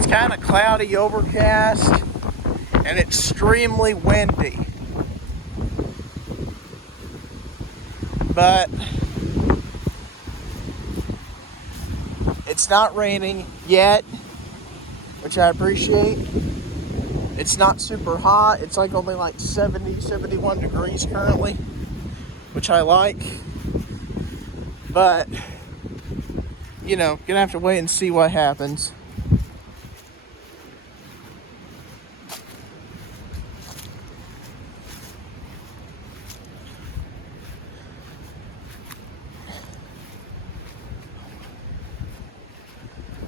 It's kind of cloudy, overcast, and extremely windy. But it's not raining yet, which I appreciate. It's not super hot. It's like only like 70, 71 degrees currently, which I like. But, you know, gonna have to wait and see what happens.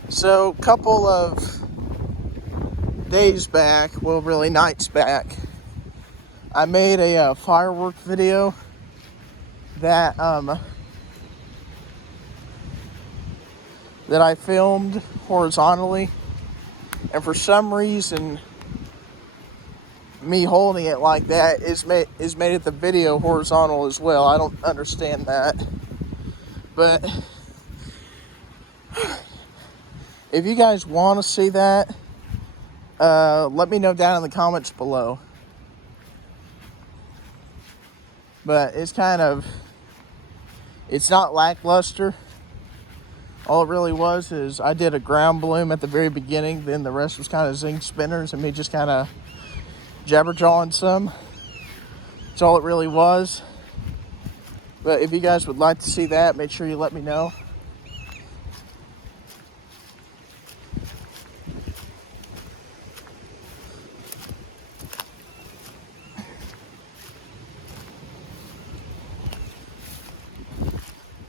So, a couple of days back, well, really nights back, I made a firework video that I filmed horizontally, and for some reason, me holding it like that is made it the video horizontal as well. I don't understand that, but if you guys want to see that, let me know down in the comments below. But it's not lackluster. All it really was is I did a ground bloom at the very beginning, then the rest was kind of zing spinners and me just kind of jabber-jawing some. That's all it really was. But if you guys would like to see that, make sure you let me know.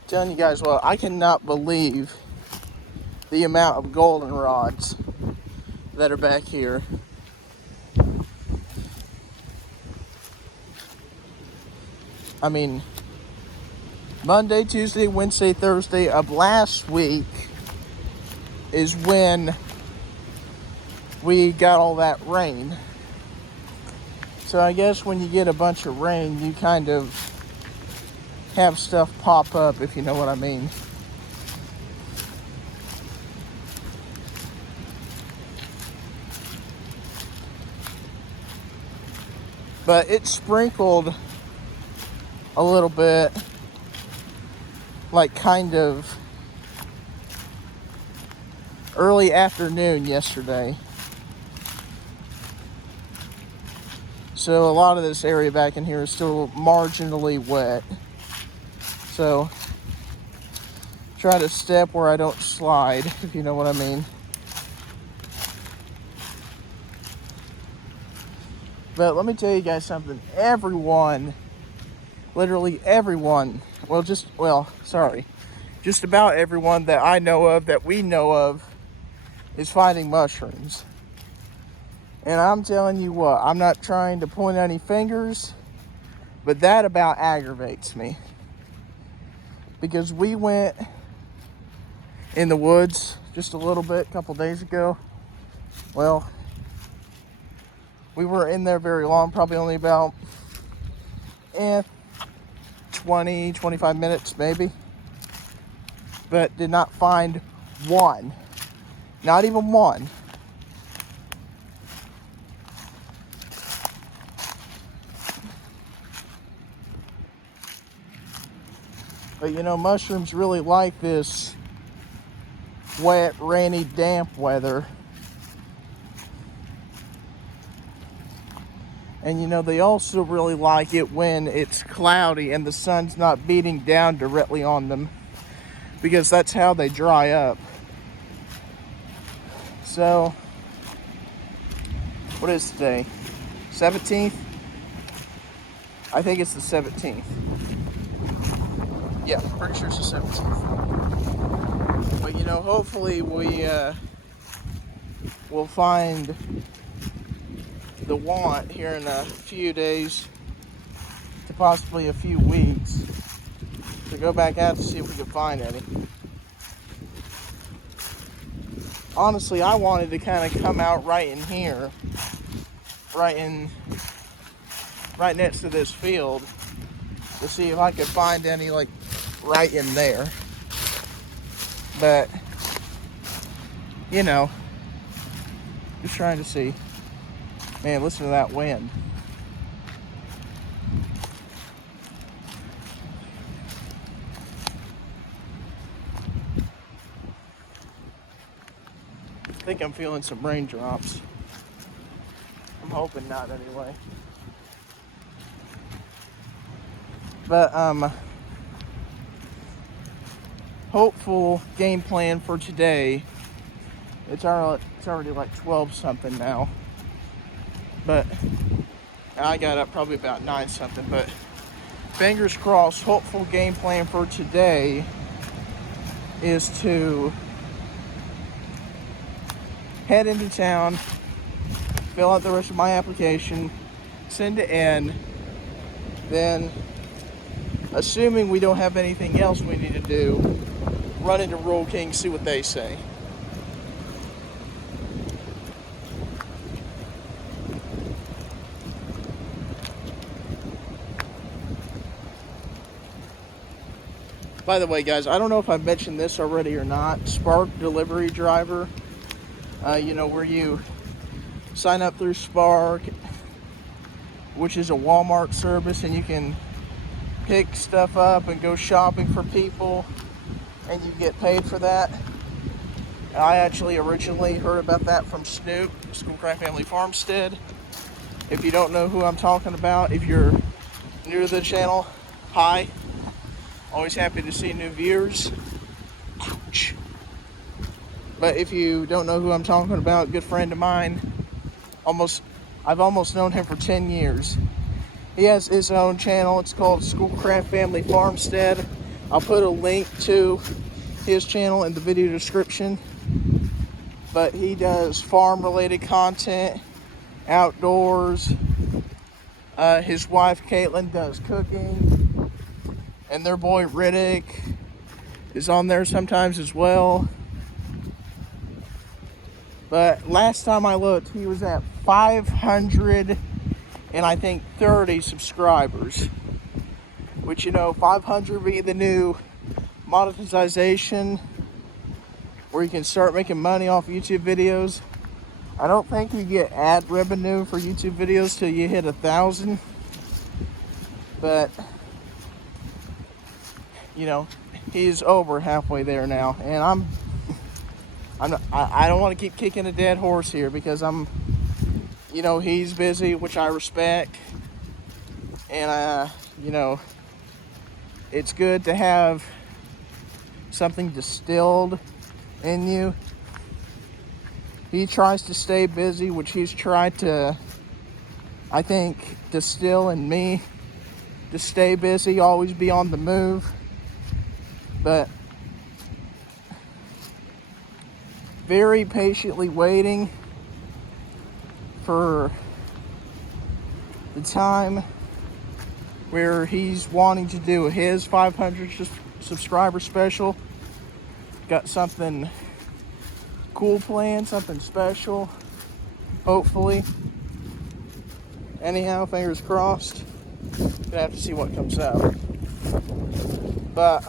Telling you guys what, I cannot believe the amount of goldenrods that are back here. I mean, Monday, Tuesday, Wednesday, Thursday of last week is when we got all that rain. So I guess when you get a bunch of rain, you kind of have stuff pop up, if you know what I mean. But it sprinkled a little bit, like kind of early afternoon yesterday. So a lot of this area back in here is still marginally wet. So try to step where I don't slide, if you know what I mean. But let me tell you guys something. Everyone, literally everyone, just about everyone that I know of, that we know of, is finding mushrooms. And I'm telling you what, I'm not trying to point any fingers, but that about aggravates me. Because we went in the woods just a little bit a couple days ago. Well, we weren't in there very long, probably only about 20, 25 minutes maybe. But did not find one. Not even one. But you know, mushrooms really like this wet, rainy, damp weather. And you know, they also really like it when it's cloudy and the sun's not beating down directly on them, because that's how they dry up. So, what is today? 17th? I think it's the 17th. Yeah, pretty sure it's the 17th. But you know, hopefully we'll find the want here in a few days to possibly a few weeks to go back out to see if we can find any. Honestly, I wanted to kind of come out right in here, right next to this field, to see if I could find any, like, right in there. But, you know, Just trying to see. Man, listen to that wind. I think I'm feeling some raindrops. I'm hoping not anyway. But hopeful game plan for today. It's already like 12 something now. But I got up probably about 9 something. But fingers crossed, hopeful game plan for today is to head into town, fill out the rest of my application, send it in, then assuming we don't have anything else we need to do, run into Roll King, see what they say. By the way, guys, I don't know if I've mentioned this already or not. Spark delivery driver, you know, where you sign up through Spark, which is a Walmart service, and you can pick stuff up and go shopping for people, and you get paid for that. I actually originally heard about that from Snoop, Schoolcraft Family Farmstead. If you don't know who I'm talking about, if you're new to the channel, hi. Always happy to see new viewers. Ouch. But if you don't know who I'm talking about, good friend of mine. I've almost known him for 10 years. He has his own channel. It's called Schoolcraft Family Farmstead. I'll put a link to his channel in the video description. But he does farm-related content, outdoors. His wife, Caitlin, does cooking. And their boy, Riddick, is on there sometimes as well. But last time I looked, he was at 500 and I think 30 subscribers. Which, you know, 500 be the new monetization, where you can start making money off YouTube videos. I don't think you get ad revenue for YouTube videos till you hit 1,000. But, you know, he's over halfway there now, and I don't want to keep kicking a dead horse here, because you know, he's busy, which I respect, and you know, it's good to have something distilled in you. He tries to stay busy, which he's tried to, I think, distill in me, to stay busy, always be on the move. But very patiently waiting for the time where he's wanting to do his 500 subscriber special. Got something cool planned, something special, hopefully. Anyhow, fingers crossed. Gonna have to see what comes out. But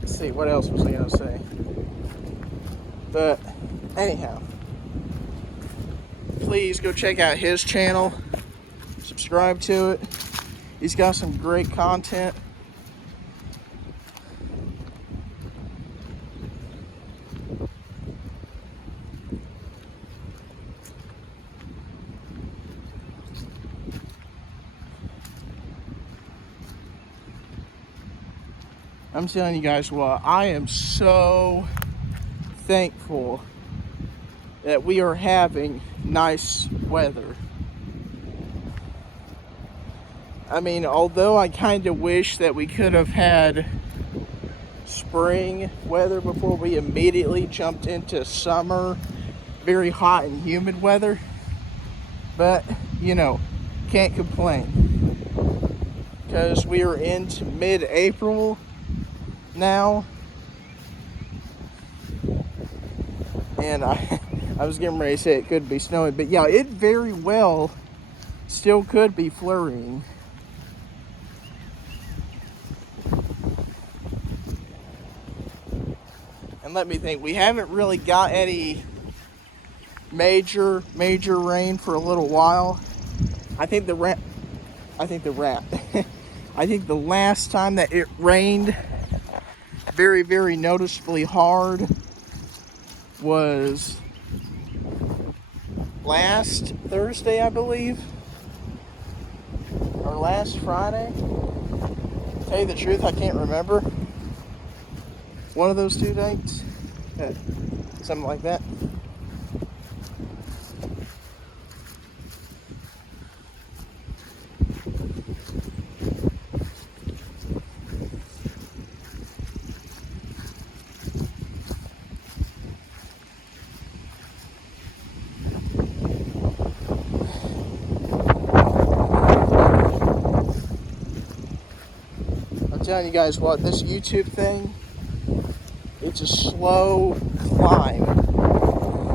let's see, what else was I gonna say? But anyhow, please go check out his channel, subscribe to it. He's got some great content. I'm telling you guys what, I am so thankful that we are having nice weather. I mean, although I kind of wish that we could have had spring weather before we immediately jumped into summer, very hot and humid weather, but you know, can't complain, because we are into mid-April now, and I was getting ready to say it could be snowing, but yeah, it very well still could be flurrying. And let me think, we haven't really got any major rain for a little while. I think the rat I think the last time that it rained very noticeably hard was last Thursday, I believe, or last Friday. To tell you the truth, I can't remember. One of those 2 dates, something like that. I'm telling you guys what, this YouTube thing, it's a slow climb.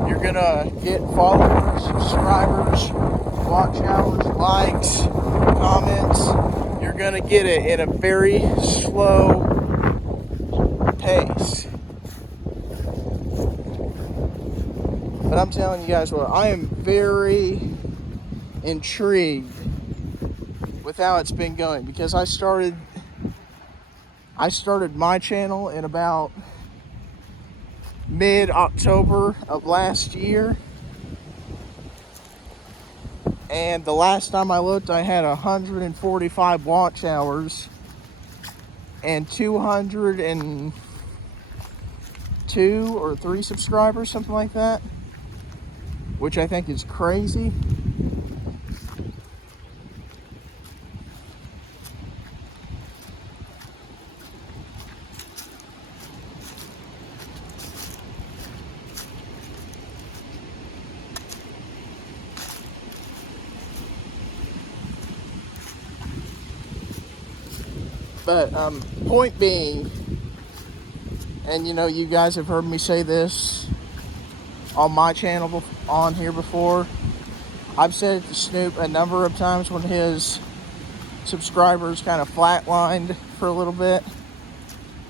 You're gonna get followers, subscribers, watch hours, likes, comments. You're gonna get it in a very slow pace. But I'm telling you guys what, I am very intrigued with how it's been going, because I started my channel in about mid-October of last year, and the last time I looked, I had 145 watch hours and 202 or 3 subscribers, something like that, which I think is crazy. But point being, and you know, you guys have heard me say this on my channel on here before. I've said it to Snoop a number of times when his subscribers kind of flatlined for a little bit.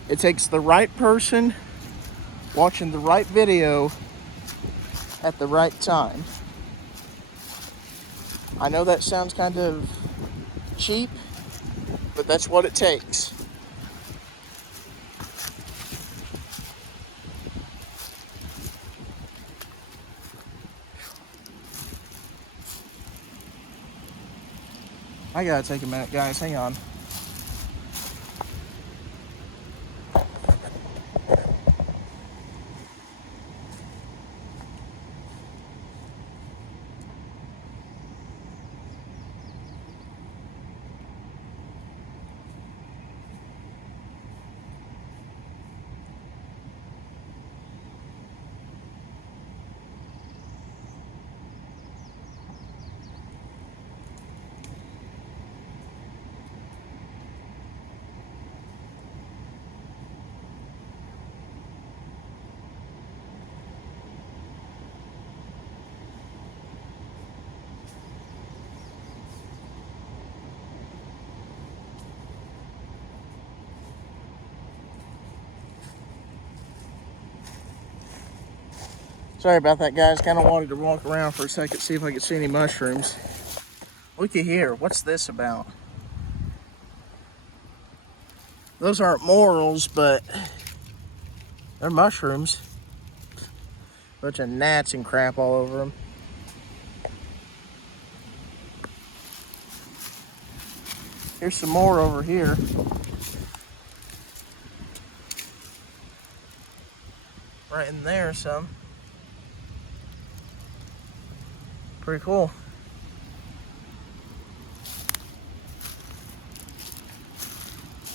It takes the right person watching the right video at the right time. I know that sounds kind of cheap, but that's what it takes. I gotta take a minute, guys. Hang on. Sorry about that, guys. Kind of wanted to walk around for a second, see if I could see any mushrooms. Looky here. What's this about? Those aren't morels, but they're mushrooms. Bunch of gnats and crap all over them. Here's some more over here. Right in there, some. Pretty cool.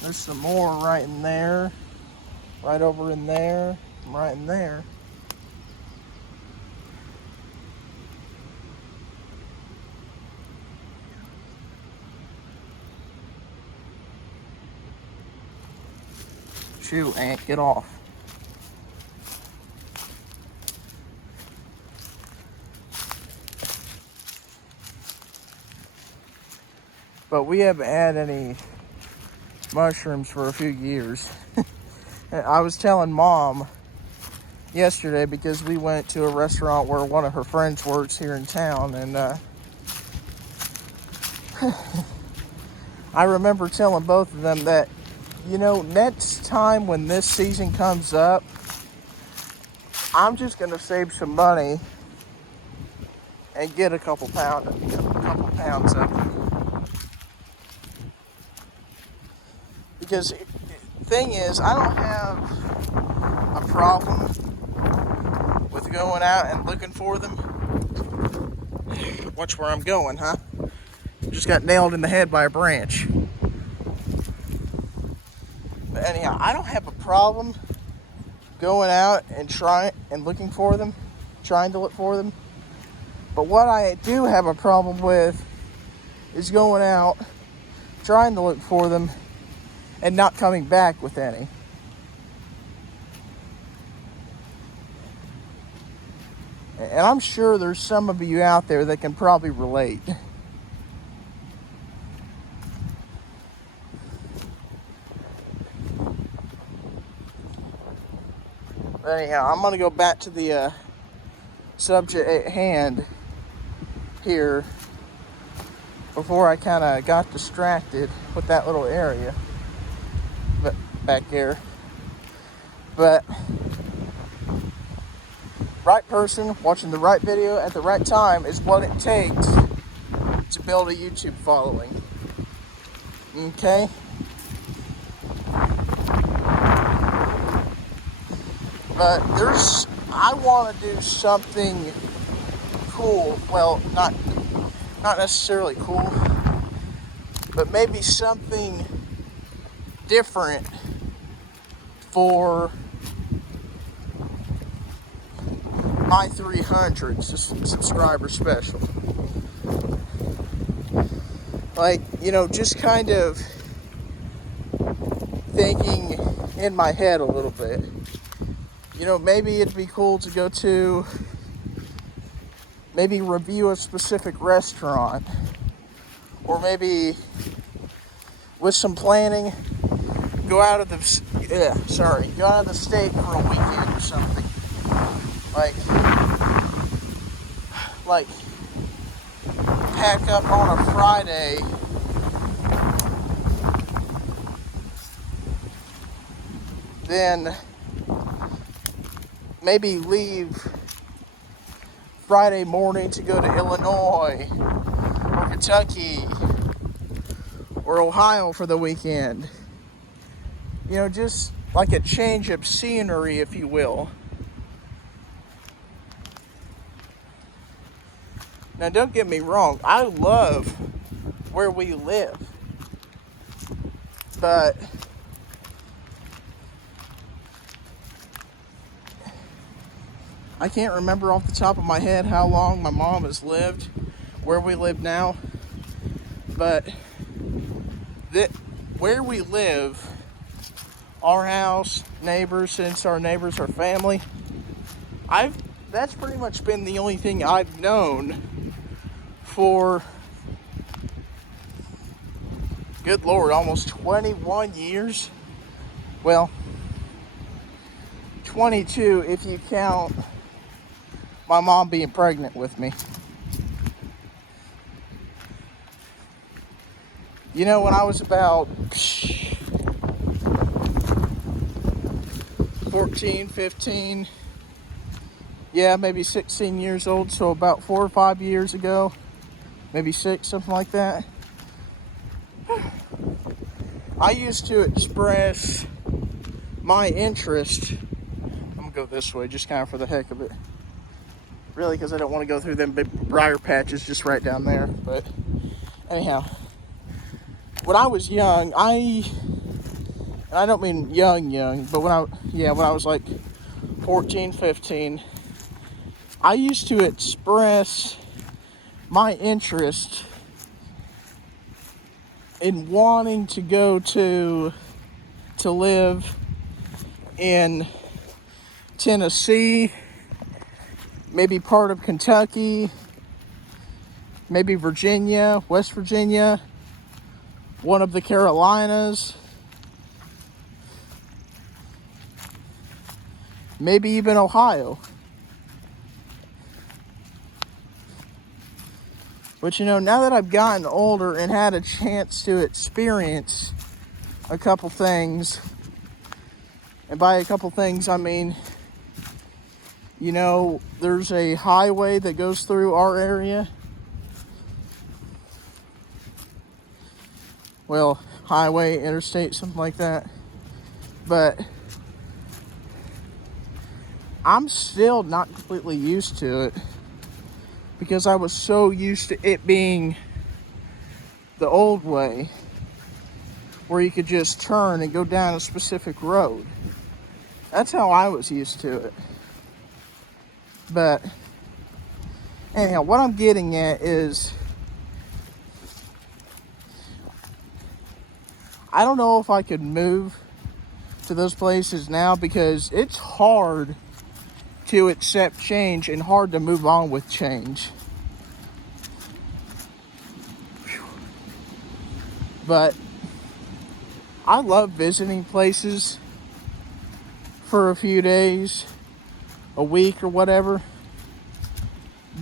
There's some more right in there, right over in there, right in there. Shoot, ant, get off. But we haven't had any mushrooms for a few years. I was telling Mom yesterday because we went to a restaurant where one of her friends works here in town, and I remember telling both of them that, you know, next time when this season comes up, I'm just gonna save some money and get a couple pounds of them. Because the thing is, I don't have a problem with going out and looking for them. Watch where I'm going, huh? Just got nailed in the head by a branch. But anyhow, I don't have a problem going out and trying to look for them. But what I do have a problem with is going out, trying to look for them, and not coming back with any. And I'm sure there's some of you out there that can probably relate. But anyhow, I'm going to go back to the subject at hand here before I kind of got distracted with that little area back there. But right person watching the right video at the right time is what it takes to build a YouTube following. Okay? But I want to do something cool. Well, not necessarily cool, but maybe something different for my 300 subscriber special. Like, you know, just kind of thinking in my head a little bit. You know, maybe it'd be cool to go to, maybe review a specific restaurant, or maybe with some planning, go out of the state for a weekend or something. Like pack up on a Friday, then maybe leave Friday morning to go to Illinois or Kentucky or Ohio for the weekend. You know, just like a change of scenery, if you will. Now, don't get me wrong, I love where we live, but I can't remember off the top of my head how long my mom has lived where we live now, but where we live, our house, neighbors, since our neighbors are family, that's pretty much been the only thing I've known for, good Lord, almost 21 years. Well, 22 if you count my mom being pregnant with me. You know, when I was about 14, 15, yeah, maybe 16 years old, so about 4 or 5 years ago, maybe 6, something like that, I used to express my interest. I'm gonna go this way just kind of for the heck of it. Really, because I don't want to go through them big briar patches just right down there. But anyhow, when I was young, and I don't mean young, but when I was like 14, 15, I used to express my interest in wanting to go to live in Tennessee, maybe part of Kentucky, maybe Virginia, West Virginia, one of the Carolinas, maybe even Ohio. But you know, now that I've gotten older and had a chance to experience a couple things, and by a couple things I mean, you know, there's a highway that goes through our area. Well, highway, interstate, something like that. But I'm still not completely used to it, because I was so used to it being the old way, where you could just turn and go down a specific road. That's how I was used to it. But anyhow, what I'm getting at is, I don't know if I could move to those places now, because it's hard to accept change and hard to move on with change. But I love visiting places for a few days, a week or whatever.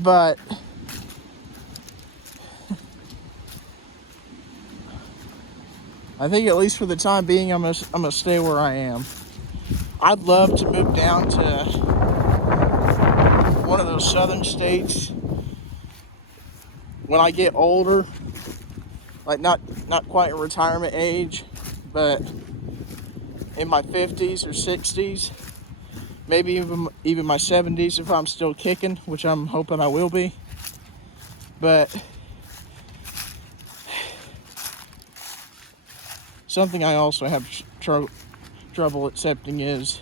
But I think, at least for the time being, I'm gonna stay where I am. I'd love to move down to one of those southern states when I get older, like not quite a retirement age, but in my 50s or 60s, maybe even my 70s if I'm still kicking, which I'm hoping I will be. But something I also have trouble accepting is,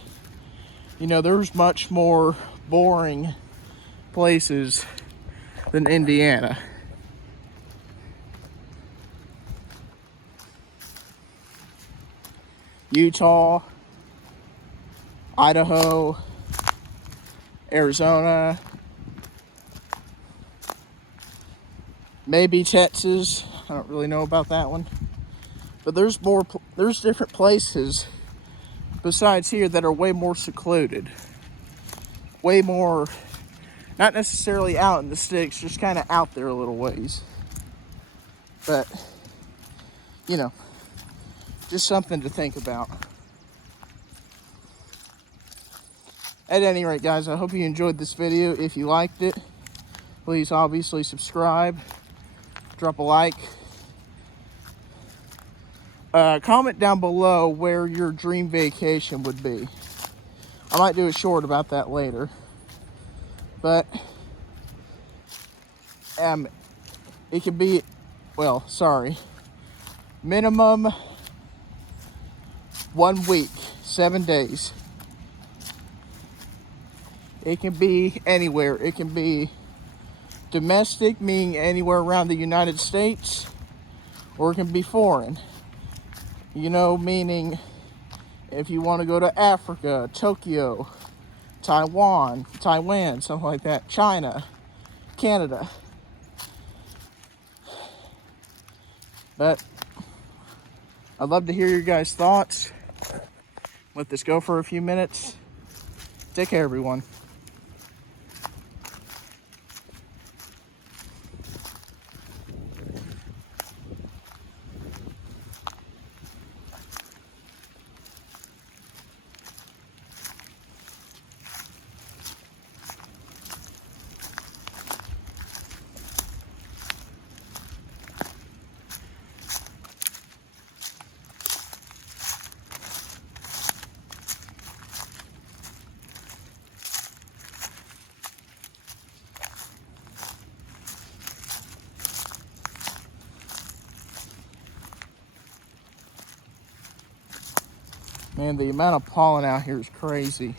you know, there's much more boring places than Indiana. Utah, Idaho, Arizona, maybe Texas. I don't really know about that one. But there's different places besides here that are way more secluded. Way more, not necessarily out in the sticks, just kind of out there a little ways. But, you know, just something to think about. At any rate, guys, I hope you enjoyed this video. If you liked it, please obviously subscribe, drop a like. Comment down below where your dream vacation would be. I might do a short about that later. But it could be, well, sorry, minimum 1 week, 7 days. It can be anywhere. It can be domestic, meaning anywhere around the United States, or it can be foreign. You know, meaning if you want to go to Africa, Tokyo, Taiwan, something like that, China, Canada. But I'd love to hear your guys' thoughts. Let this go for a few minutes. Take care, everyone. Man, the amount of pollen out here is crazy.